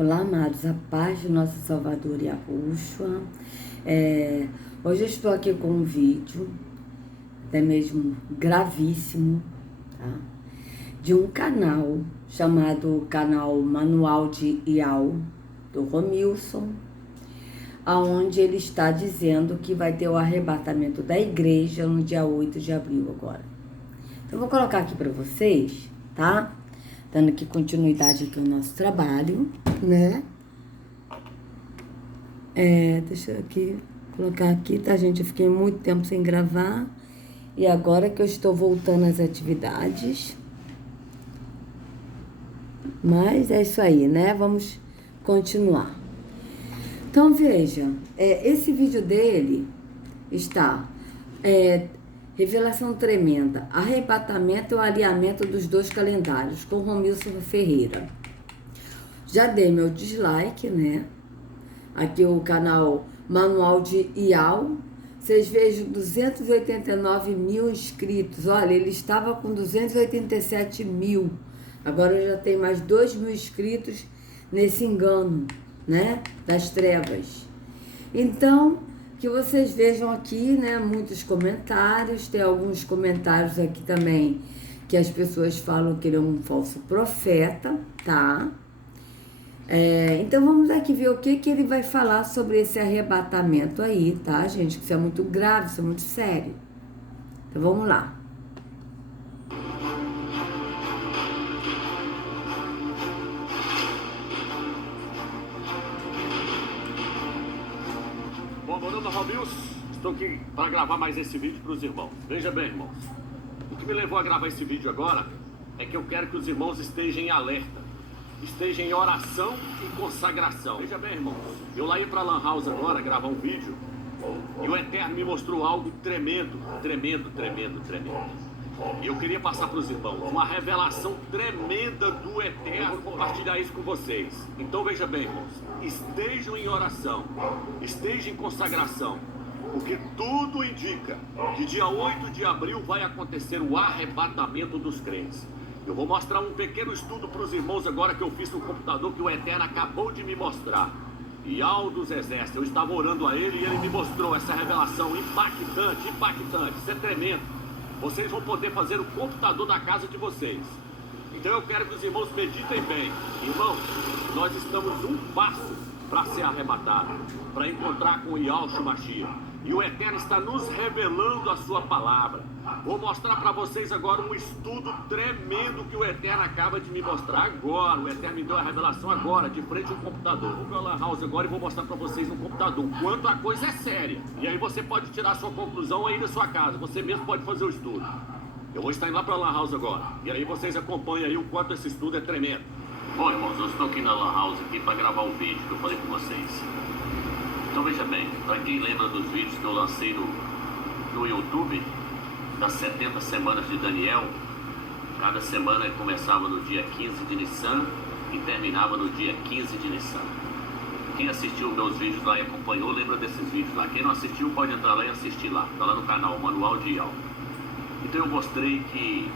Olá, amados, a paz de nosso Salvador Yahushua. Hoje eu estou aqui com um vídeo, até mesmo gravíssimo, tá? De um canal chamado Canal Manual de Ial, do Romilson, onde ele está dizendo que vai ter o arrebatamento da igreja no dia 8 de abril agora. Então, eu vou colocar aqui para vocês, tá? Dando aqui continuidade aqui ao nosso trabalho, né? Deixa eu aqui, colocar aqui, tá, gente? Eu fiquei muito tempo sem gravar e agora que eu estou voltando às atividades. Mas é isso aí, né? Vamos continuar. Então, veja, esse vídeo dele está... Revelação tremenda, arrebatamento e o alinhamento dos dois calendários, com Romilson Ferreira. Já dei meu dislike, né? Aqui o canal Manual de Ial. Vocês vejam 289 mil inscritos. Olha, ele estava com 287 mil. Agora já tem mais 2 mil inscritos nesse engano, né? Das trevas. Então... que vocês vejam aqui, né, muitos comentários, tem alguns comentários aqui também que as pessoas falam que ele é um falso profeta, tá? Então vamos aqui ver o que ele vai falar sobre esse arrebatamento aí, tá, gente? Que isso é muito grave, isso é muito sério. Então vamos lá. Bom, meu nome é Romilson, estou aqui para gravar mais esse vídeo para os irmãos. Veja bem, irmãos, o que me levou a gravar esse vídeo agora é que eu quero que os irmãos estejam em alerta, estejam em oração e consagração. Veja bem, irmãos, eu lá ia para a Lan House agora gravar um vídeo e o Eterno me mostrou algo tremendo. E eu queria passar para os irmãos uma revelação tremenda do Eterno, compartilhar isso com vocês. Então veja bem, irmãos, estejam em oração, estejam em consagração, porque tudo indica que dia 8 de abril vai acontecer o arrebatamento dos crentes. Eu vou mostrar um pequeno estudo para os irmãos agora que eu fiz no computador que o Eterno acabou de me mostrar. Ial dos Exércitos, eu estava orando a ele e ele me mostrou essa revelação impactante, isso é tremendo. Vocês vão poder fazer o computador da casa de vocês. Então eu quero que os irmãos meditem bem. Irmãos, nós estamos um passo para ser arrebatado, para encontrar com o Yahushua Mashiach. E o Eterno está nos revelando a sua palavra. Vou mostrar para vocês agora um estudo tremendo que o Eterno acaba de me mostrar agora. O Eterno me deu a revelação agora, de frente ao computador. Vou para a Lan House agora e vou mostrar para vocês no computador o quanto a coisa é séria. E aí você pode tirar a sua conclusão aí da sua casa. Você mesmo pode fazer o estudo. Eu vou estar indo lá para a Lan House agora. E aí vocês acompanham aí o quanto esse estudo é tremendo. Bom, irmãos, eu estou aqui na Lan House aqui para gravar o vídeo que eu falei com vocês. Então veja bem, para quem lembra dos vídeos que eu lancei no YouTube, das 70 semanas de Daniel, cada semana começava no dia 15 de Nissan e terminava no dia 15 de Nissan. Quem assistiu meus vídeos lá e acompanhou, lembra desses vídeos lá. Quem não assistiu pode entrar lá e assistir lá. Está lá no canal Manual de Ial. Então eu mostrei que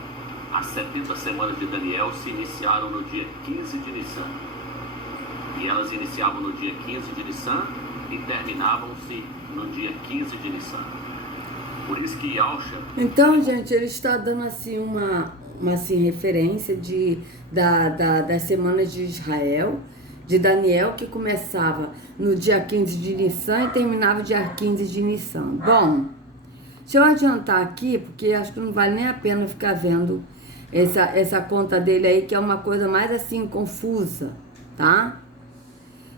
as 70 semanas de Daniel se iniciaram no dia 15 de Nissan. E elas iniciavam no dia 15 de Nissan e terminavam-se no dia 15 de Nissan. Por isso que Yahushua... Então, gente, ele está dando assim uma assim, referência das semanas de Israel, de Daniel, que começava no dia 15 de Nissan e terminava dia 15 de Nissan. Bom, deixa eu adiantar aqui, porque acho que não vale nem a pena ficar vendo essa conta dele aí, que é uma coisa mais assim, confusa, tá?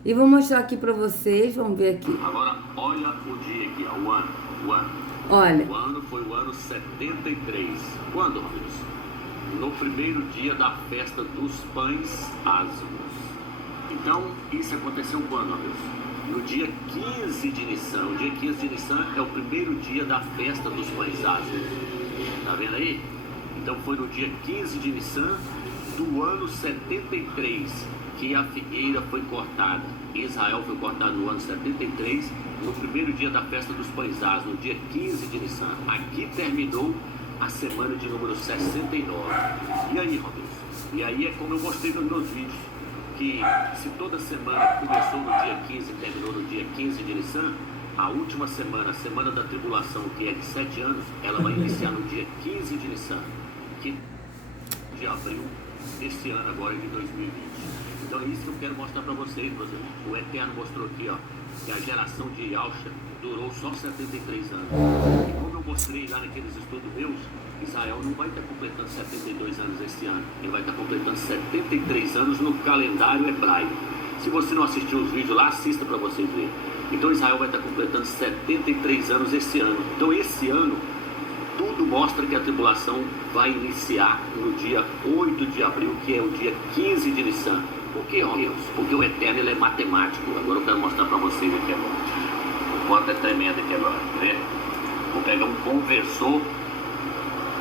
E vou mostrar aqui pra vocês, vamos ver aqui. Agora, olha o dia aqui, o ano. Olha. O ano foi o ano 73. Quando, Romilson? No primeiro dia da festa dos pães ázimos. Então, isso aconteceu quando, Romilson? No dia 15 de Nissan. O dia 15 de Nissan é o primeiro dia da festa dos pães ázimos. Tá vendo aí? Então foi no dia 15 de Nissan do ano 73 que a figueira foi cortada. Israel foi cortado no ano 73, no primeiro dia da festa dos pães ázimos, no dia 15 de Nissan. Aqui terminou a semana de número 69. E aí, Robinson? E aí é como eu mostrei nos meus vídeos. que se toda semana começou no dia 15 e terminou no dia 15 de Nissan, a última semana, a semana da tribulação, que é de 7 anos, ela vai iniciar no dia 15 de Nissan, que é de abril deste ano agora de 2020. Então é isso que eu quero mostrar para vocês, meus irmãos. O Eterno mostrou aqui, ó, que a geração de Yahshua durou só 73 anos. E como eu mostrei lá naqueles estudos meus, Israel não vai estar completando 72 anos esse ano. Ele vai estar completando 73 anos no calendário hebraico. Se você não assistiu os vídeos lá, assista para vocês verem. Então Israel vai estar completando 73 anos esse ano. Então esse ano, tudo mostra que a tribulação vai iniciar no dia 8 de abril, que é o dia 15 de Nissan. Por que, ó Deus? Porque o Eterno ele é matemático. Agora eu quero mostrar para vocês aqui agora. O quanto é tremendo aqui agora, né? Vou pegar um conversor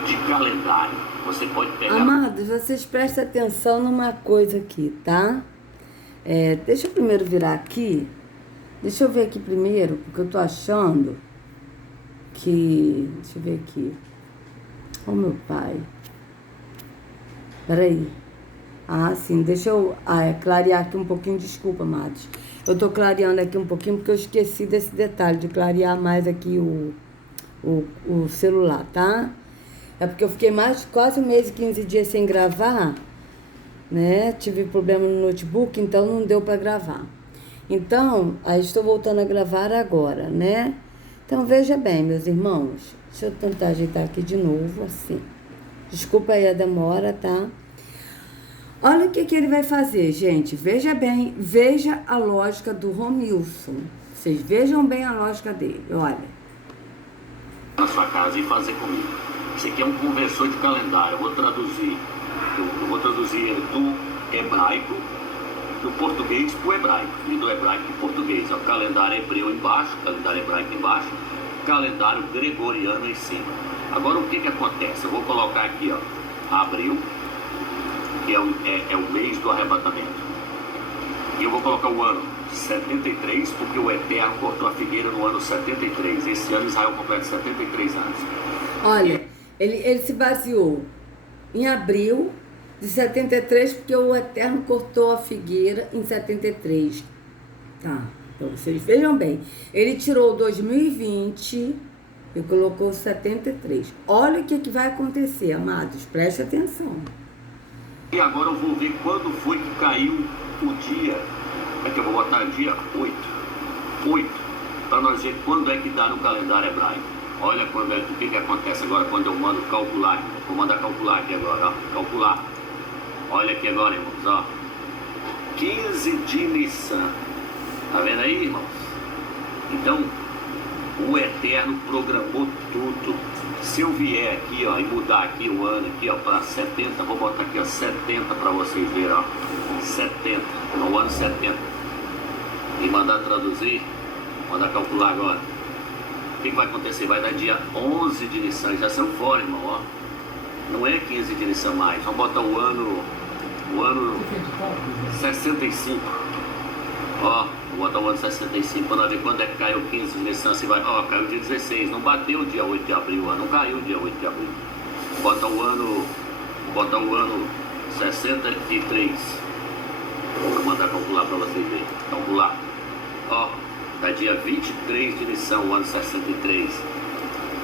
de calendário. Você pode pegar... Amados, vocês prestem atenção numa coisa aqui, tá? Deixa eu primeiro virar aqui. Deixa eu ver aqui primeiro, porque eu tô achando que... Deixa eu ver aqui. Oh, meu pai. Peraí. Ah, sim. Deixa eu clarear aqui um pouquinho. Desculpa, amados. Eu tô clareando aqui um pouquinho porque eu esqueci desse detalhe de clarear mais aqui o celular, tá? É porque eu fiquei quase um mês e 15 dias sem gravar, né? Tive problema no notebook, então não deu para gravar. Então, aí estou voltando a gravar agora, né? Então, veja bem, meus irmãos. Deixa eu tentar ajeitar aqui de novo, assim. Desculpa aí a demora, tá? Olha o que ele vai fazer, gente. Veja bem, veja a lógica do Romilson. Vocês vejam bem a lógica dele, olha. Na sua casa e fazer comigo. Isso aqui é um conversor de calendário. Eu vou traduzir. Eu vou traduzir ele do hebraico, do português para o hebraico. E do hebraico para o português. O calendário hebreu embaixo, calendário hebraico embaixo, calendário gregoriano em cima. Agora o que acontece? Eu vou colocar aqui, ó, abril, que é o mês do arrebatamento. E eu vou colocar o ano 73, porque o Eterno cortou a figueira no ano 73. Esse ano Israel completa 73 anos. Olha, ele se baseou em abril de 73, porque o Eterno cortou a figueira em 73. Tá, então vocês vejam bem. Ele tirou 2020 e colocou 73. Olha o que vai acontecer, amados. Preste atenção. E agora eu vou ver quando foi que caiu o dia. É que eu vou botar dia 8. 8. Para nós ver quando é que dá no calendário hebraico. Olha o que acontece agora quando eu mando calcular. Vou mandar calcular aqui agora, ó. Calcular. Olha aqui agora, irmãos, ó. 15 de Nissan. Tá vendo aí, irmãos? Então, o Eterno programou tudo. Se eu vier aqui, ó, e mudar aqui o ano aqui, ó, para 70, vou botar aqui, ó, 70 para vocês verem, ó. 70, no ano 70. E mandar traduzir, mandar calcular agora. O que vai acontecer? Vai dar dia 11 de Nissan, já saiu fora, irmão, ó. Não é 15 de Nissan mais, vamos botar o ano 65. Ó, vou botar o ano 65, para ver quando é que caiu 15 de Nissan, se vai, ó, caiu dia 16, não bateu o dia 8 de abril, ó, não caiu o dia 8 de abril. Bota o ano 63. Vou mandar calcular para vocês verem. Calcular. Ó, tá dia 23 de Nissan, o ano 63.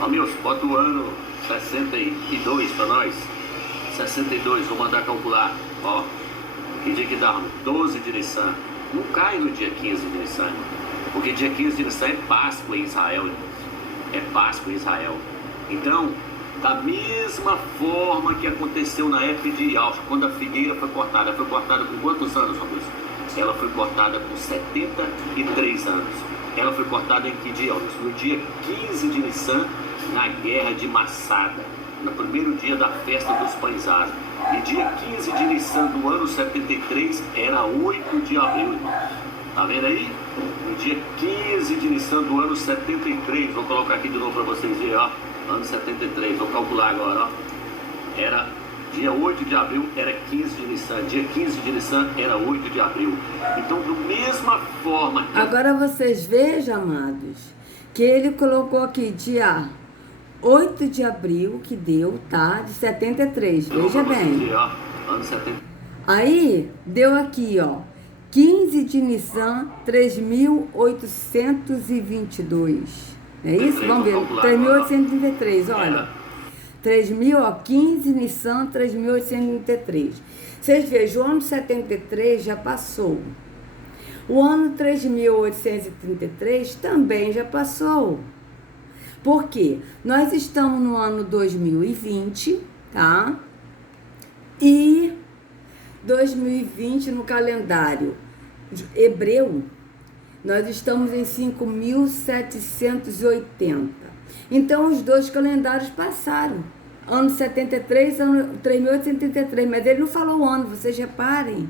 Ó, meus, bota o ano 62 para nós. 62, vou mandar calcular. Ó, que dia que dá? 12 de Nissan. Não cai no dia 15 de Nissan, porque dia 15 de Nissan é Páscoa em Israel, irmãos. É Páscoa em Israel. Então, da mesma forma que aconteceu na época de Yahshua, quando a figueira foi cortada com quantos anos, Romilson? Ela foi cortada com 73 anos. Ela foi cortada em que dia, Romilson? No dia 15 de Nissan, na guerra de Massada, no primeiro dia da festa dos pães asmos. E dia 15 de Nissan do ano 73 era 8 de abril, irmãos. Tá vendo aí? No dia 15 de Nissan do ano 73, vou colocar aqui de novo para vocês verem, ó. Ano 73, vou calcular agora, ó. Era dia 8 de abril, era 15 de Nissan. Dia 15 de Nissan era 8 de abril. Então, da mesma forma que... Agora vocês vejam, amados, que ele colocou aqui dia 8 de abril, que deu, tá? De 73, veja bem. Ó, ano 70. Aí, deu aqui, ó, 15 de Nissan, 3.822. É isso? Vamos ver. 3.833, olha. 3.000, ó, 15 Nissan, 3.833. Vocês vejam, o ano 73 já passou. O ano 3.833 também já passou. Por quê? Nós estamos no ano 2020, tá? E 2020 no calendário hebreu, nós estamos em 5.780. Então, os dois calendários passaram. Ano 73, ano 3.873. Mas ele não falou o ano, vocês reparem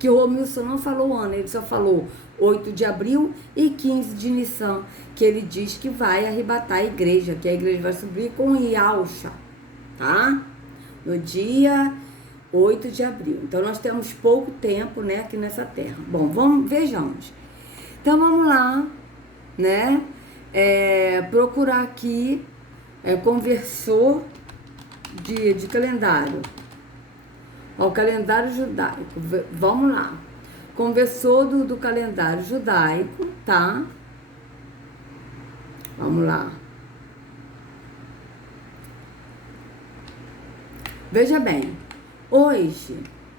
que o Romilson não falou o ano, ele só falou 8 de abril e 15 de Nissan, que ele diz que vai arrebatar a igreja, que a igreja vai subir com Yahusha, tá? No dia 8 de abril. Então, nós temos pouco tempo, né, aqui nessa terra. Bom, vejamos. Então, vamos lá, né, procurar aqui, conversor de calendário. Ó, o calendário judaico. Vamos lá. Conversor do calendário judaico, tá? Vamos lá. Veja bem, hoje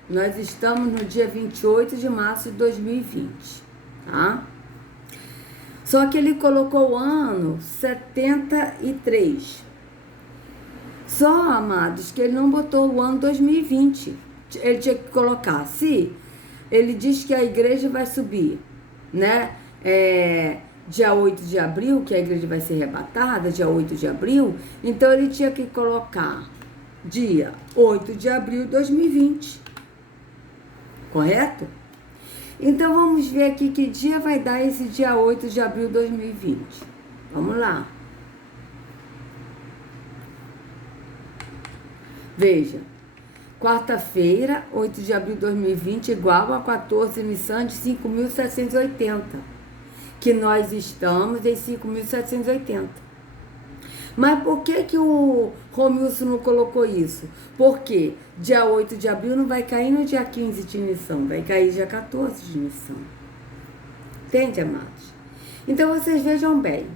nós estamos no dia 28 de março de 2020, tá? Só que ele colocou o ano 73. Só, amados, que ele não botou o ano 2020. Ele tinha que colocar, se ele diz que a igreja vai subir, né? Dia 8 de abril, que a igreja vai ser arrebatada, dia 8 de abril, então ele tinha que colocar dia 8 de abril de 2020. Correto? Então, vamos ver aqui que dia vai dar esse dia 8 de abril de 2020. Vamos lá. Veja. Quarta-feira, 8 de abril de 2020, igual a 14 Nissan de 5.780. Que nós estamos em 5.780. Mas por que o Romilson não colocou isso? Porque dia 8 de abril não vai cair no dia 15 de Nissan, vai cair dia 14 de Nissan. Entende, amados? Então, vocês vejam bem.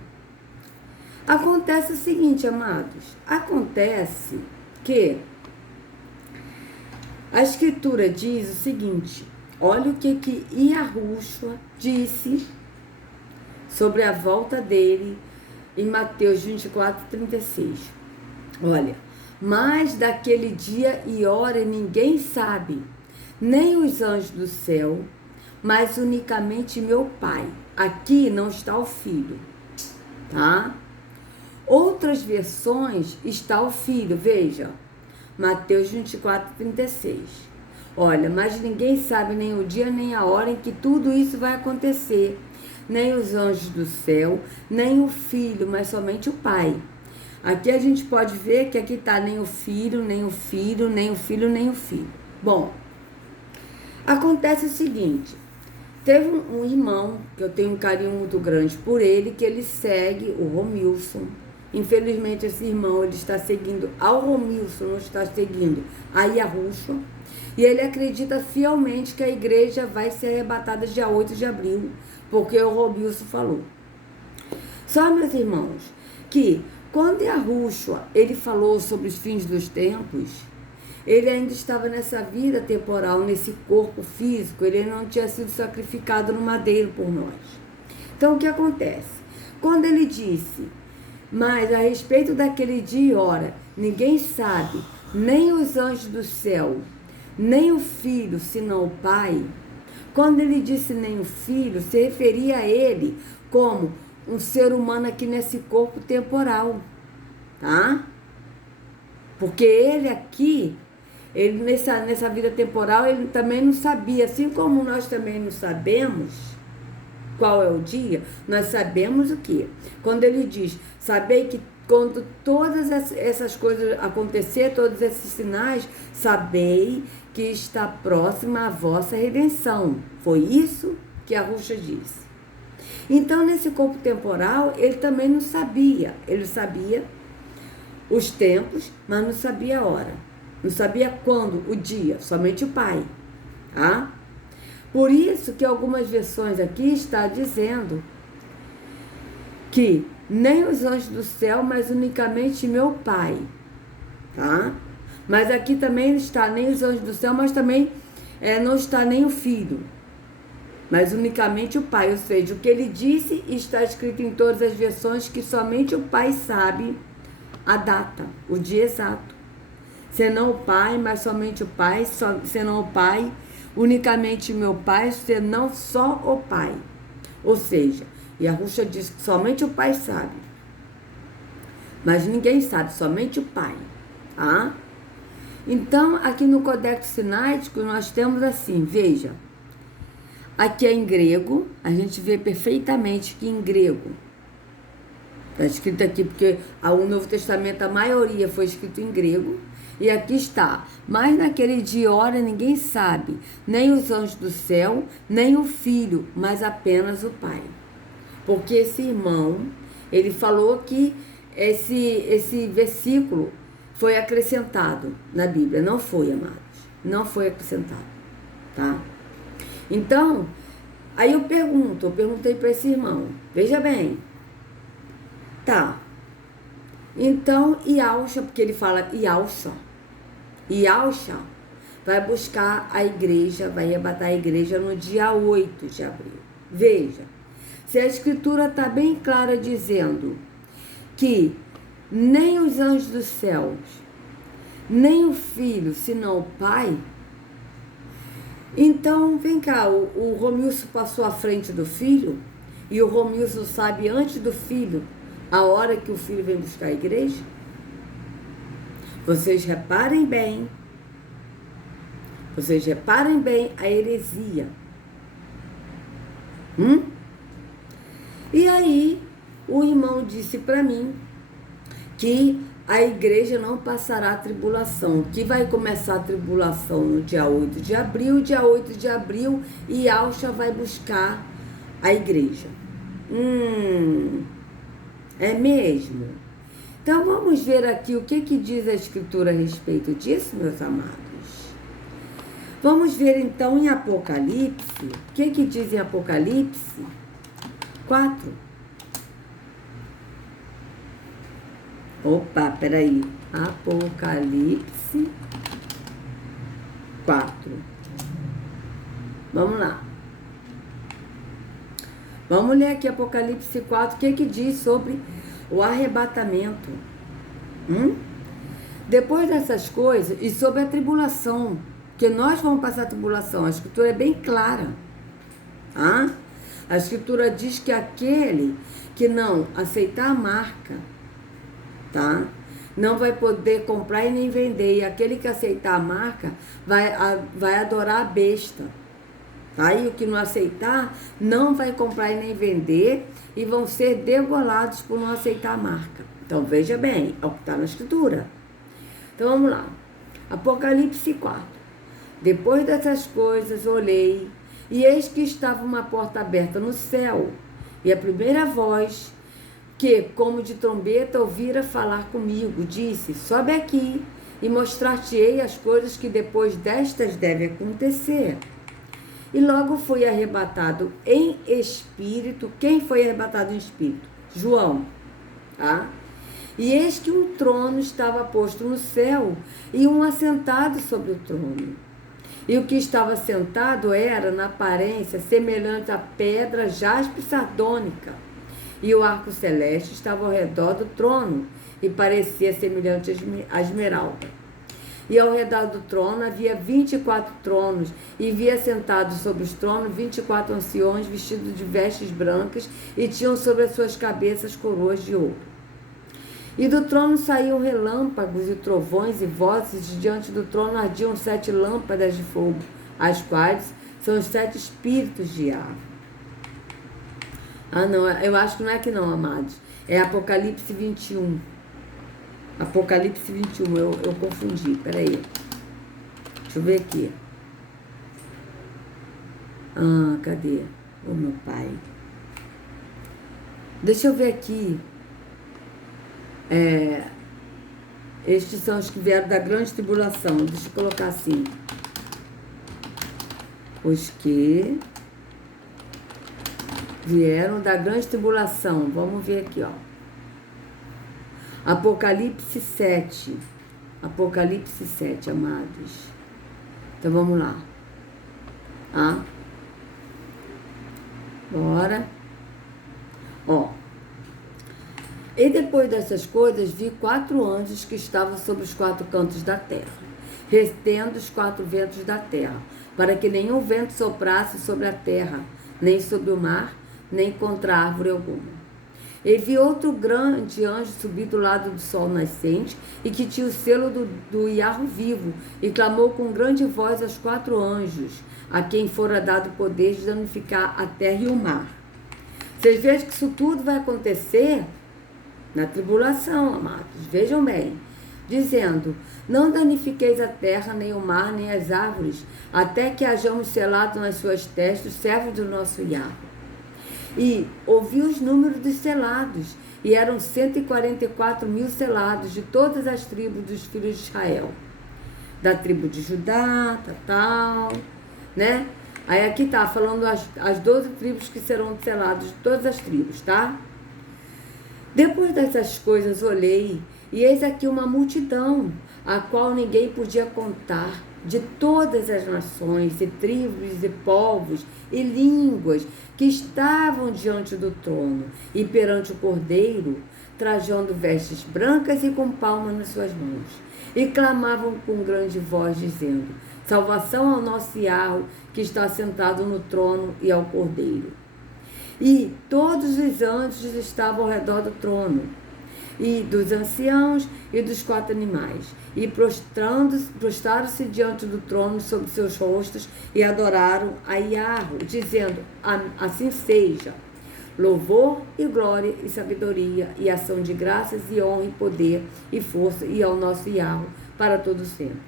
Acontece o seguinte, amados. Acontece que a escritura diz o seguinte. Olha o que Yahusha disse sobre a volta dele em Mateus 24:36. Olha, mas daquele dia e hora ninguém sabe, nem os anjos do céu, mas unicamente meu Pai. Aqui não está o Filho, tá? Outras versões está o Filho, veja, Mateus 24:36. Olha, mas ninguém sabe nem o dia nem a hora em que tudo isso vai acontecer, nem os anjos do céu, nem o Filho, mas somente o Pai. Aqui a gente pode ver que aqui está nem o Filho, nem o Filho, nem o Filho, nem o Filho. Bom, acontece o seguinte, teve um irmão, que eu tenho um carinho muito grande por ele, que ele segue o Romilson. Infelizmente, esse irmão, ele está seguindo ao Romilson, não está seguindo a Yahusha. E ele acredita fielmente que a igreja vai ser arrebatada dia 8 de abril, porque o Romilson falou. Só, meus irmãos, que quando Yahusha, ele falou sobre os fins dos tempos, ele ainda estava nessa vida temporal, nesse corpo físico, ele não tinha sido sacrificado no madeiro por nós. Então, o que acontece? Quando ele disse, mas a respeito daquele dia e hora, ninguém sabe, nem os anjos do céu, nem o Filho, senão o Pai. Quando ele disse nem o Filho, se referia a ele como um ser humano aqui nesse corpo temporal, tá? Porque ele aqui, ele nessa vida temporal, ele também não sabia, assim como nós também não sabemos qual é o dia, nós sabemos o quê? Quando ele diz, sabei que quando todas essas coisas acontecer, todos esses sinais, sabei que está próxima a vossa redenção. Foi isso que Yahusha disse. Então, nesse corpo temporal, ele também não sabia. Ele sabia os tempos, mas não sabia a hora. Não sabia quando, o dia, somente o Pai. tá? Por isso que algumas versões aqui está dizendo que nem os anjos do céu, mas unicamente meu Pai, tá? Mas aqui também está nem os anjos do céu, mas também não está nem o Filho, mas unicamente o Pai. Ou seja, o que ele disse está escrito em todas as versões que somente o Pai sabe a data, o dia exato. Senão o Pai, mas somente o Pai, senão o Pai, unicamente meu Pai, senão só o Pai. Ou seja, e a Ruxa diz que somente o Pai sabe. Mas ninguém sabe, somente o Pai, tá? Então, aqui no Codex Sinático, nós temos assim, veja, aqui é em grego, a gente vê perfeitamente que em grego, está escrito aqui, porque o Novo Testamento, a maioria foi escrito em grego, e aqui está, mas naquele dia e hora ninguém sabe, nem os anjos do céu, nem o Filho, mas apenas o Pai. Porque esse irmão, ele falou que esse versículo foi acrescentado na Bíblia. Não foi, amados. Não foi acrescentado, tá? Então, aí eu perguntei para esse irmão, veja bem, tá, então Yahusha, porque ele fala Yahusha vai buscar a igreja, vai arrebatar a igreja no dia 8 de abril. Veja, se a escritura está bem clara dizendo que nem os anjos dos céus, nem o Filho, senão o Pai, então, vem cá, o Romilson passou à frente do Filho, e o Romilson sabe antes do Filho a hora que o Filho vem buscar a igreja? Vocês reparem bem a heresia. E aí, o irmão disse para mim que a igreja não passará a tribulação, que vai começar a tribulação no dia 8 de abril, e Yahusha vai buscar a igreja. É mesmo? Então vamos ver aqui o que diz a escritura a respeito disso, meus amados. Vamos ver então em Apocalipse, o que diz em Apocalipse 4. Opa, peraí. Apocalipse 4. Vamos lá. Vamos ler aqui Apocalipse 4, o que diz sobre o arrebatamento. Depois dessas coisas, e sobre a tribulação, que nós vamos passar a tribulação, a escritura é bem clara. Tá? A escritura diz que aquele que não aceitar a marca, tá? Não vai poder comprar e nem vender. E aquele que aceitar a marca vai adorar a besta. Tá? E o que não aceitar não vai comprar e nem vender e vão ser degolados por não aceitar a marca. Então veja bem, é o que está na escritura. Então vamos lá. Apocalipse 4. Depois dessas coisas olhei, e eis que estava uma porta aberta no céu, e a primeira voz que, como de trombeta, ouvira falar comigo, disse: sobe aqui e mostrar-te-ei as coisas que depois destas devem acontecer. E logo fui arrebatado em espírito. Quem foi arrebatado em espírito? João. Tá? E eis que um trono estava posto no céu, e um assentado sobre o trono. E o que estava sentado era, na aparência, semelhante à pedra jaspe sardônica. E o arco celeste estava ao redor do trono, e parecia semelhante à esmeralda. E ao redor do trono havia 24 tronos, e via sentados sobre os tronos 24 anciões vestidos de vestes brancas, e tinham sobre as suas cabeças coroas de ouro. E do trono saíam relâmpagos e trovões e vozes, e diante do trono ardiam 7 lâmpadas de fogo, as quais são os 7 espíritos de ar. Ah, não, eu acho que não é aqui não, amados. É Apocalipse 21. Apocalipse 21, eu confundi, peraí. Deixa eu ver aqui. Ah, cadê? Oh, meu pai. Deixa eu ver aqui. Estes são os que vieram da grande tribulação. Deixa eu colocar assim. Os que vieram da grande tribulação. Vamos ver aqui, ó. Apocalipse 7. Apocalipse 7, amados. Então vamos lá. Bora. Ó. E depois dessas coisas, vi 4 anjos que estavam sobre os 4 cantos da terra, retendo os 4 ventos da terra, para que nenhum vento soprasse sobre a terra, nem sobre o mar, nem contra árvore alguma. E vi outro grande anjo subir do lado do sol nascente, e que tinha o selo do Iarro vivo, e clamou com grande voz aos 4 anjos, a quem fora dado o poder de danificar a terra e o mar. Vocês vejam que isso tudo vai acontecer na tribulação, amados. Vejam bem. Dizendo, não danifiqueis a terra, nem o mar, nem as árvores, até que hajamos selado nas suas testas os servos do nosso Iarro. E ouvi os números dos selados, e eram 144.000 selados de todas as tribos dos filhos de Israel. Da tribo de Judá, tal, né? Aí aqui tá falando as 12 tribos que serão seladas, de todas as tribos, tá? Depois dessas coisas olhei, e eis aqui uma multidão, a qual ninguém podia contar, de todas as nações, e tribos, e povos, e línguas, que estavam diante do trono, e perante o Cordeiro, trajando vestes brancas e com palmas nas suas mãos. E clamavam com grande voz, dizendo, salvação ao nosso Iarro, que está sentado no trono, e ao Cordeiro. E todos os anjos estavam ao redor do trono, e dos anciãos e dos 4 animais, e prostraram-se diante do trono sobre seus rostos, e adoraram a Iarro, dizendo, assim seja, louvor e glória e sabedoria, e ação de graças e honra e poder e força, e ao nosso Iarro, para todo sempre.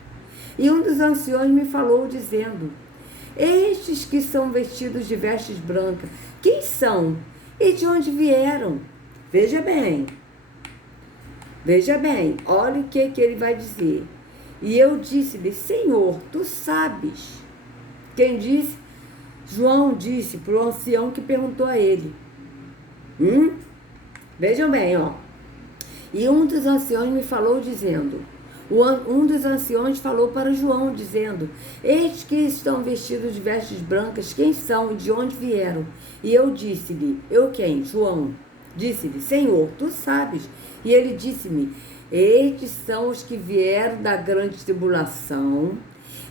E um dos anciões me falou, dizendo, estes que são vestidos de vestes brancas, quem são e de onde vieram? Veja bem, olha o que ele vai dizer. E eu disse-lhe, Senhor, tu sabes. Quem disse? João disse para o ancião que perguntou a ele. Vejam bem, ó. E um dos anciões me falou dizendo, um dos anciões falou para João, dizendo, estes que estão vestidos de vestes brancas, quem são e de onde vieram? E eu disse-lhe, eu quem? João. Disse-lhe, Senhor, tu sabes. E ele disse-me, estes são os que vieram da grande tribulação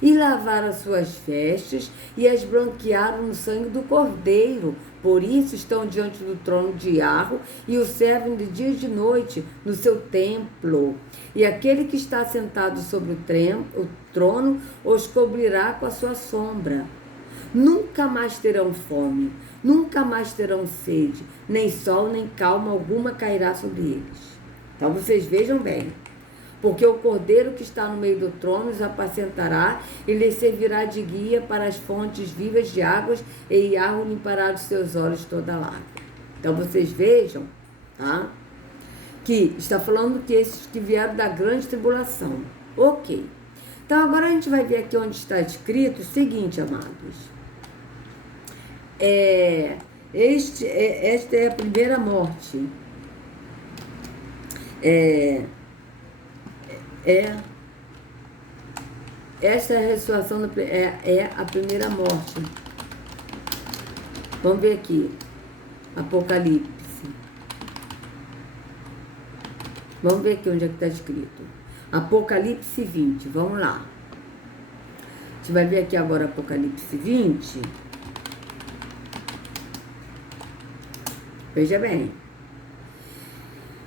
e lavaram as suas vestes e as branquearam no sangue do Cordeiro. Por isso estão diante do trono de Iarro e o servem de dia e de noite no seu templo. E aquele que está sentado sobre o trono os cobrirá com a sua sombra. Nunca mais terão fome, nunca mais terão sede, nem sol, nem calma alguma cairá sobre eles. Então vocês vejam bem, porque o Cordeiro que está no meio do trono os apacentará e lhes servirá de guia para as fontes vivas de águas, e Iarro limpará dos seus olhos toda a lágrima. Então vocês vejam, tá? Que está falando que esses que vieram da grande tribulação. Ok. Então agora a gente vai ver aqui onde está escrito o seguinte, amados. Esta é a primeira morte. Esta é a ressurreição, é a primeira morte. Vamos ver aqui. Apocalipse. Vamos ver aqui onde é que está escrito. Apocalipse 20. Vamos lá. A gente vai ver aqui agora Apocalipse 20. Veja bem.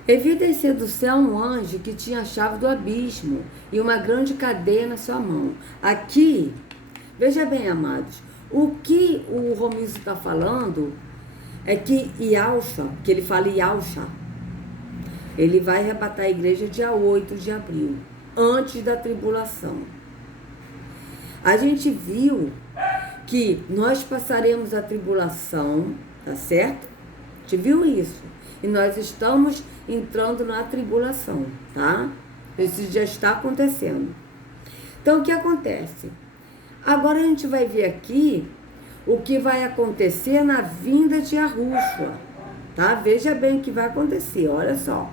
E vi descer do céu um anjo que tinha a chave do abismo e uma grande cadeia na sua mão. Aqui, veja bem, amados, o que o Romilson está falando é que Yahshua, que ele fala Yahshua, ele vai arrebatar a igreja dia 8 de abril, antes da tribulação. A gente viu que nós passaremos a tribulação, tá certo? A gente viu isso. E nós estamos entrando na tribulação, tá? Isso já está acontecendo. Então, o que acontece? Agora a gente vai ver aqui o que vai acontecer na vinda de Yahushua, tá? Veja bem o que vai acontecer, olha só.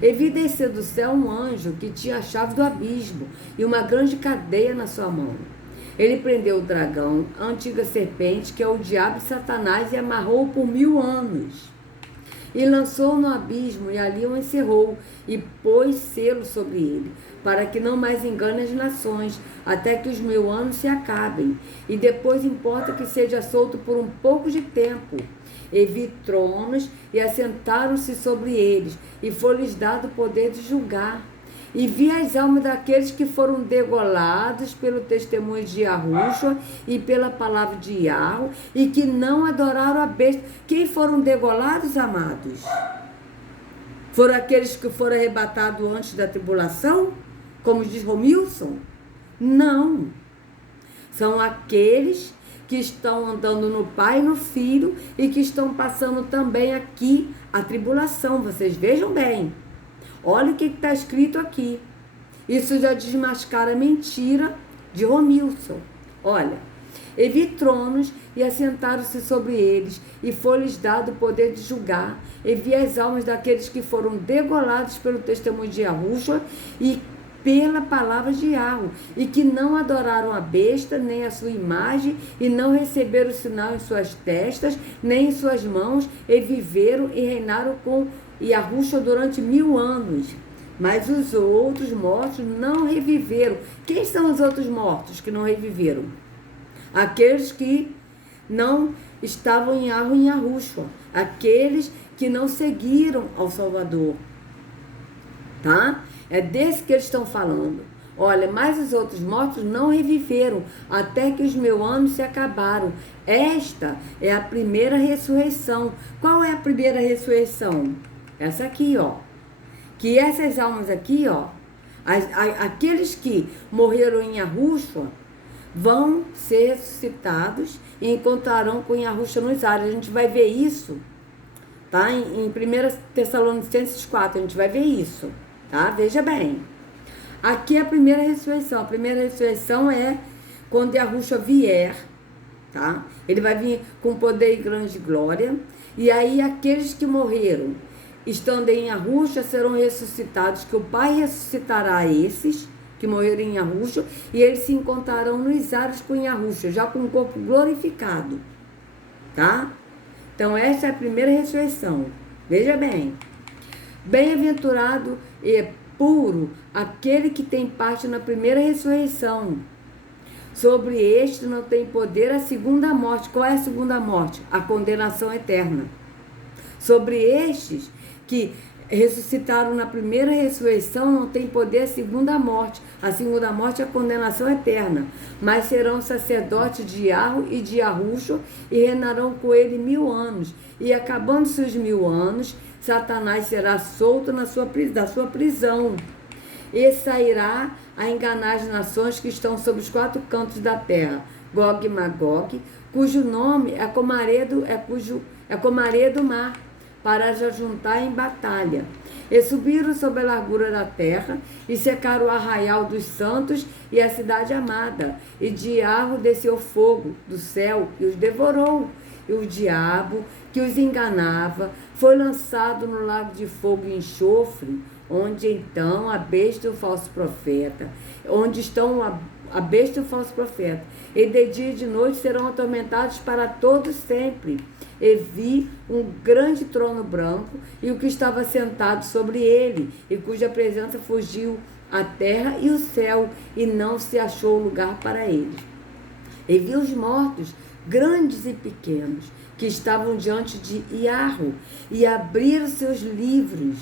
E vi descer do céu um anjo que tinha a chave do abismo e uma grande cadeia na sua mão. Ele prendeu o dragão, a antiga serpente, que é o diabo e Satanás, e amarrou-o por 1000 anos. E lançou-o no abismo, e ali o encerrou, e pôs selo sobre ele, para que não mais engane as nações, até que os 1000 anos se acabem. E depois importa que seja solto por um pouco de tempo. E vi tronos, e assentaram-se sobre eles, e foi-lhes dado o poder de julgar. E vi as almas daqueles que foram degolados pelo testemunho de Yahushua e pela palavra de Yahweh, e que não adoraram a besta. Quem foram degolados, amados? Foram aqueles que foram arrebatados antes da tribulação? Como diz Romilson? Não. São aqueles que estão andando no Pai e no Filho e que estão passando também aqui a tribulação. Vocês vejam bem. Olha o que está escrito aqui. Isso já desmascara a mentira de Romilson. Olha, e vi tronos e assentaram-se sobre eles, e foi-lhes dado o poder de julgar. E vi as almas daqueles que foram degolados pelo testemunho de Yahushua e pela palavra de Yahweh, e que não adoraram a besta, nem a sua imagem, e não receberam o sinal em suas testas, nem em suas mãos, e viveram e reinaram com Yahushua durante 1000 anos. Mas os outros mortos não reviveram. Quem são os outros mortos que não reviveram? Aqueles que não estavam em Yahushua, aqueles que não seguiram ao Salvador, tá? É desse que eles estão falando. Olha, mas os outros mortos não reviveram, até que os 1000 anos se acabaram. Esta é a primeira ressurreição. Qual é a primeira ressurreição? Essa aqui, ó. Que essas almas aqui, ó, aqueles que morreram em Yahushua, vão ser ressuscitados e encontrarão com Yahushua nos ares. A gente vai ver isso, tá? Em 1 Tessalonicenses 4, a gente vai ver isso, tá? Veja bem. Aqui é a primeira ressurreição. A primeira ressurreição é quando Yahushua vier, tá? Ele vai vir com poder e grande glória. E aí aqueles que morreram estando em Yahushua serão ressuscitados, que o Pai ressuscitará esses que morreram em Yahushua, e eles se encontrarão nos ares com Yahushua, já com o corpo glorificado, tá? Então essa é a primeira ressurreição. Veja bem. Bem-aventurado e puro aquele que tem parte na primeira ressurreição. Sobre este não tem poder a segunda morte. Qual é a segunda morte? A condenação eterna. Sobre estes que ressuscitaram na primeira ressurreição, não tem poder a segunda morte. A segunda morte é a condenação eterna. Mas serão sacerdotes de Yahweh e de Yahushua e reinarão com ele 1000 anos. E acabando-se os 1000 anos, Satanás será solto da sua prisão. E sairá a enganar as nações que estão sob os 4 cantos da terra, Gog e Magog, cujo nome é Comareia do Mar, para já juntar em batalha. E subiram sobre a largura da terra, e secaram o arraial dos santos e a cidade amada. E diabo desceu fogo do céu e os devorou. E o diabo, que os enganava, foi lançado no lago de fogo e enxofre, onde então a besta e o falso profeta, onde estão a besta e o falso profeta, e de dia e de noite serão atormentados para todos sempre. E vi um grande trono branco, e o que estava sentado sobre ele, e cuja presença fugiu a terra e o céu, e não se achou lugar para eles. E vi os mortos, grandes e pequenos, que estavam diante de Yahweh, e abriram seus livros.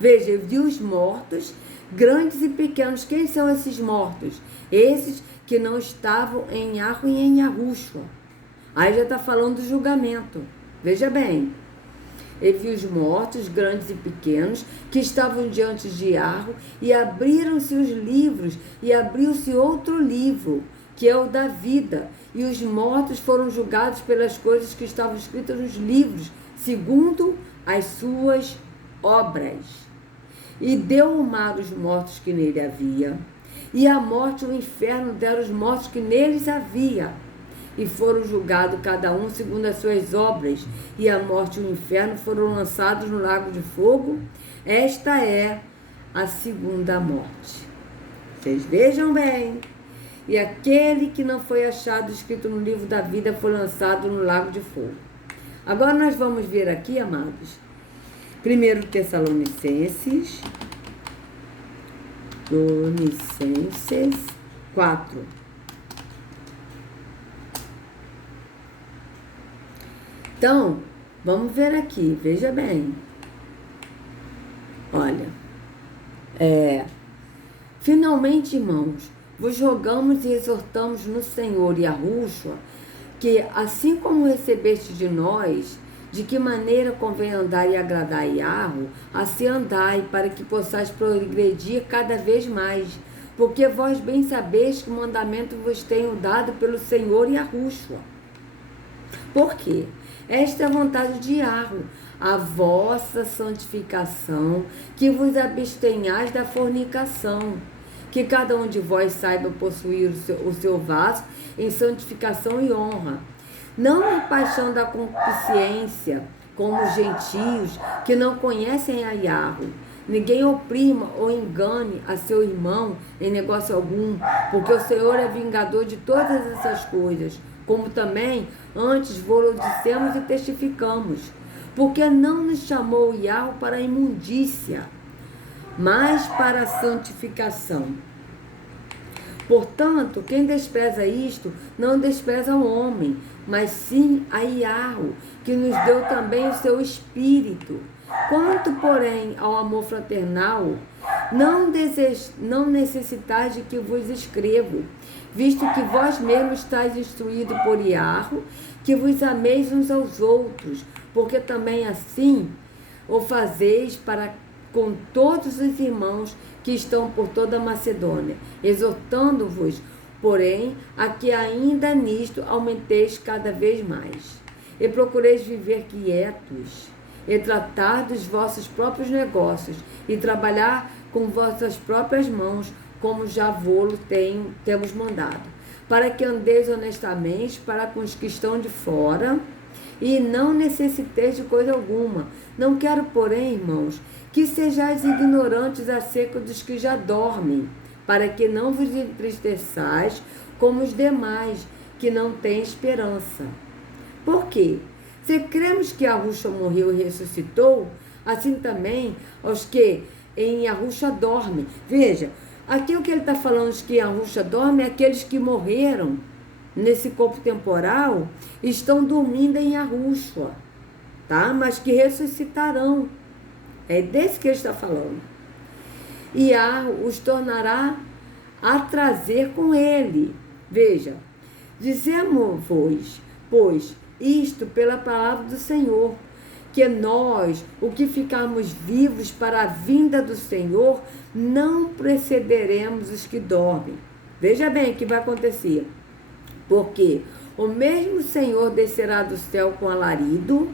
Veja, eu vi os mortos, grandes e pequenos. Quem são esses mortos? Esses que não estavam em Yahweh e em Yahushua. Aí já está falando do julgamento. Veja bem. Eu vi os mortos, grandes e pequenos, que estavam diante de Yahweh, e abriram-se os livros, e abriu-se outro livro, que é o da vida. E os mortos foram julgados pelas coisas que estavam escritas nos livros, segundo as suas obras. E deu o mar os mortos que nele havia, E a morte e o inferno deram os mortos que neles havia. E foram julgados cada um segundo as suas obras. E a morte e o inferno foram lançados no lago de fogo. Esta é a segunda morte. Vocês vejam bem. E aquele que não foi achado escrito no livro da vida foi lançado no lago de fogo. Agora nós vamos ver aqui, amados, 1 Tessalonicenses 4. Então, vamos ver aqui, veja bem. Olha, finalmente, irmãos, vos rogamos e exortamos no Senhor e Yahushua, que assim como recebeste de nós, de que maneira convém andar e agradar a Yahweh, assim andai, para que possais progredir cada vez mais, porque vós bem sabeis que o mandamento vos tenho dado pelo Senhor Yahushua. Por quê? Esta é a vontade de Yahweh, a vossa santificação, que vos abstenhais da fornicação, que cada um de vós saiba possuir o seu vaso em santificação e honra, não em paixão da concupiscência, como os gentios que não conhecem a Yahweh. Ninguém oprima ou engane a seu irmão em negócio algum, porque o Senhor é vingador de todas essas coisas, como também antes vos dissemos e testificamos, porque não nos chamou Yahweh para a imundícia, mas para a santificação. Portanto, quem despreza isto, não despreza o homem, mas sim a Yahweh, que nos deu também o seu Espírito. Quanto, porém, ao amor fraternal, não necessitais de que vos escrevo, visto que vós mesmos estáis instruídos por Yahweh, que vos ameis uns aos outros, porque também assim o fazeis para com todos os irmãos que estão por toda a Macedônia, exortando-vos, porém, a que ainda nisto aumenteis cada vez mais, e procureis viver quietos, e tratar dos vossos próprios negócios, e trabalhar com vossas próprias mãos, como já vô-lo temos mandado, para que andeis honestamente para com os que estão de fora, e não necessiteis de coisa alguma. Não quero, porém, irmãos, que sejais ignorantes acerca dos que já dormem, para que não vos entristeçais como os demais, que não têm esperança. Por quê? Se cremos que Yahushua morreu e ressuscitou, assim também aos que em Yahushua dormem. Veja, aqui o que ele está falando de que Yahushua dorme é aqueles que morreram nesse corpo temporal, estão dormindo em Yahushua, tá? Mas que ressuscitarão. É desse que ele está falando. E os tornará a trazer com ele. Veja, dizemos-vos, pois, isto pela palavra do Senhor, que nós, o que ficarmos vivos para a vinda do Senhor, não precederemos os que dormem. Veja bem o que vai acontecer. Porque o mesmo Senhor descerá do céu com alarido,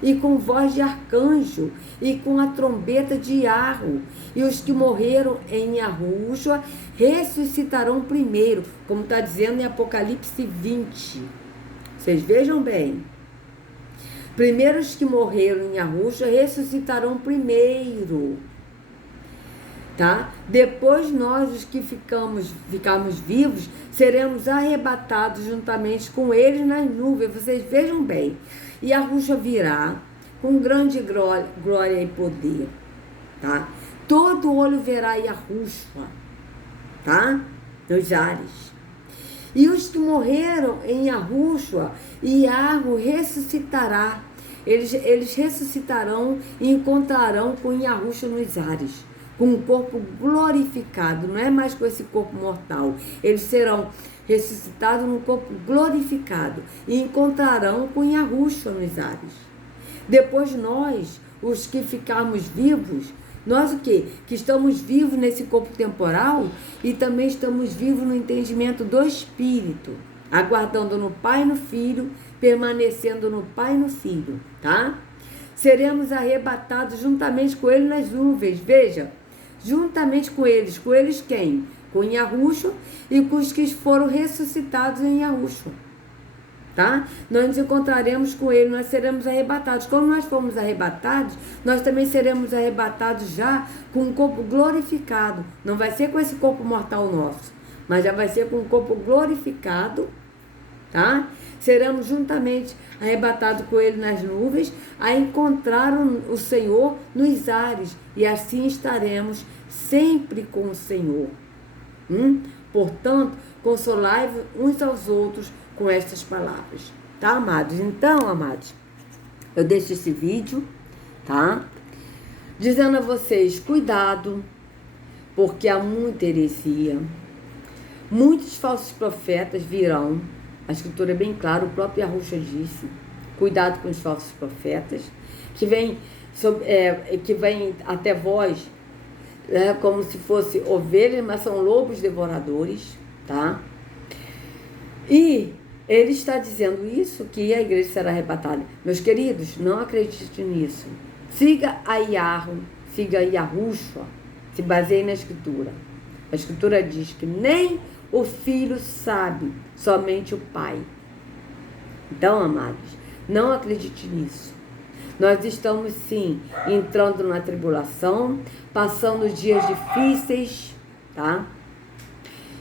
e com voz de arcanjo, e com a trombeta de Yahweh, e os que morreram em Yahushua ressuscitarão primeiro, como está dizendo em Apocalipse 20. Vocês vejam bem. Primeiro os que morreram em Yahushua ressuscitarão primeiro, tá? Depois nós, os que ficarmos vivos, seremos arrebatados juntamente com eles nas nuvens. Vocês vejam bem. E Yahushua virá com grande glória e poder, tá? Todo olho verá Yahushua, tá? Nos ares. E os que morreram em Yahushua, Yahweh ressuscitará. Eles ressuscitarão e encontrarão com Yahushua nos ares, com um corpo glorificado, não é mais com esse corpo mortal. Eles serão ressuscitados num corpo glorificado e encontrarão com Yahushua nos ares. Depois nós, os que ficarmos vivos, nós o quê? Que estamos vivos nesse corpo temporal e também estamos vivos no entendimento do Espírito, aguardando no Pai e no Filho, permanecendo no Pai e no Filho, tá? Seremos arrebatados juntamente com Ele nas nuvens. Veja, juntamente com eles quem? com Yahushua e com os que foram ressuscitados em Yahushua. Tá? Nós nos encontraremos com ele, nós seremos arrebatados. Como nós fomos arrebatados, nós também seremos arrebatados já com um corpo glorificado. Não vai ser com esse corpo mortal nosso, mas já vai ser com um corpo glorificado, tá? Seremos juntamente arrebatados com ele nas nuvens, a encontrar o Senhor nos ares, e assim estaremos sempre com o Senhor. Portanto, consolai-vos uns aos outros com estas palavras, tá, amados? Então, amados, eu deixo esse vídeo, tá? Dizendo a vocês, cuidado, porque há muita heresia, muitos falsos profetas virão. A escritura é bem clara, o próprio Yahushua disse, cuidado com os falsos profetas, que vêm até vós, como se fossem ovelhas, mas são lobos devoradores, tá? E ele está dizendo isso, que a igreja será arrebatada. Meus queridos, não acredite nisso. Siga a Yahu, siga a Yahushua, se baseie na escritura. A escritura diz que nem o filho sabe, somente o pai. Então, amados, não acredite nisso. Nós estamos, sim, entrando na tribulação, passando dias difíceis, tá?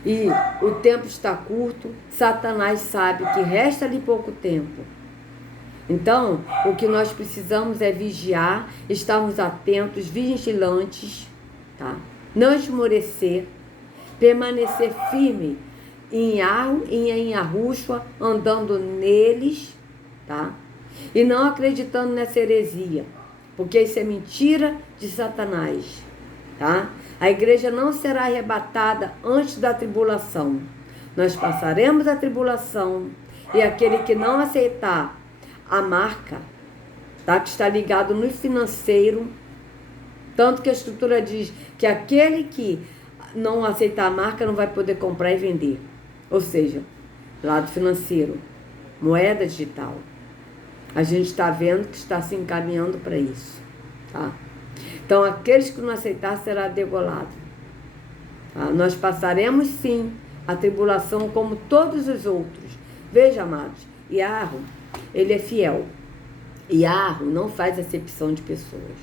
E o tempo está curto, Satanás sabe que resta-lhe pouco tempo. Então, o que nós precisamos é vigiar, estarmos atentos, vigilantes, tá? Não esmorecer, permanecer firme em Yahushua, andando neles, tá? E não acreditando nessa heresia, porque isso é mentira de Satanás, tá? A igreja não será arrebatada antes da tribulação. Nós passaremos a tribulação, e aquele que não aceitar a marca, tá, que está ligado no financeiro, tanto que a escritura diz que aquele que não aceitar a marca não vai poder comprar e vender. Ou seja, lado financeiro, moeda digital. A gente está vendo que está se encaminhando para isso, tá? Então, aqueles que não aceitar será degolado. Tá? Nós passaremos, sim, a tribulação como todos os outros. Veja, amados, Yahu, ele é fiel. Yahu não faz acepção de pessoas,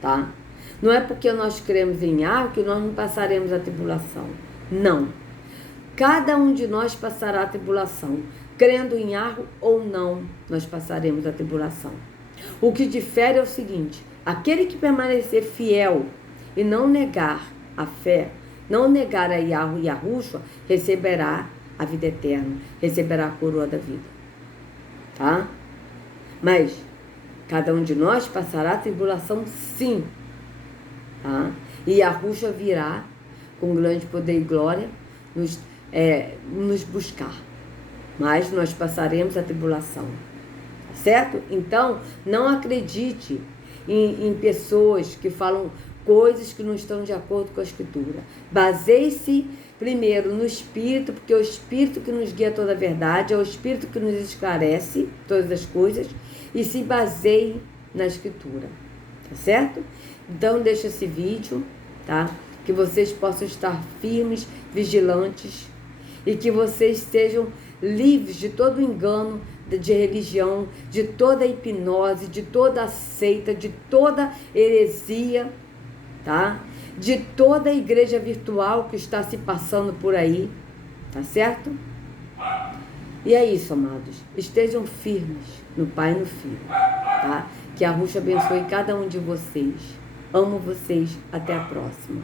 tá? Não é porque nós cremos em Yahu que nós não passaremos a tribulação. Não. Cada um de nós passará a tribulação. Crendo em Yahu ou não, nós passaremos a tribulação. O que difere é o seguinte: aquele que permanecer fiel e não negar a fé, não negar a Yahu e Yahushua, receberá a vida eterna, receberá a coroa da vida. Tá? Mas cada um de nós passará a tribulação, sim. Tá? E Yahushua virá com grande poder e glória nos buscar. Mas nós passaremos a tribulação. Certo? Então, não acredite em pessoas que falam coisas que não estão de acordo com a escritura. Baseie-se primeiro no Espírito, porque é o Espírito que nos guia toda a verdade, é o Espírito que nos esclarece todas as coisas, e se baseie na escritura. Tá certo? Então, deixa esse vídeo, tá? Que vocês possam estar firmes, vigilantes, e que vocês sejam livres de todo engano de religião, de toda hipnose, de toda seita, de toda heresia, tá? De toda igreja virtual que está se passando por aí, tá certo? E é isso, amados. Estejam firmes no Pai e no Filho, tá? Que a Yahushua abençoe cada um de vocês. Amo vocês. Até a próxima.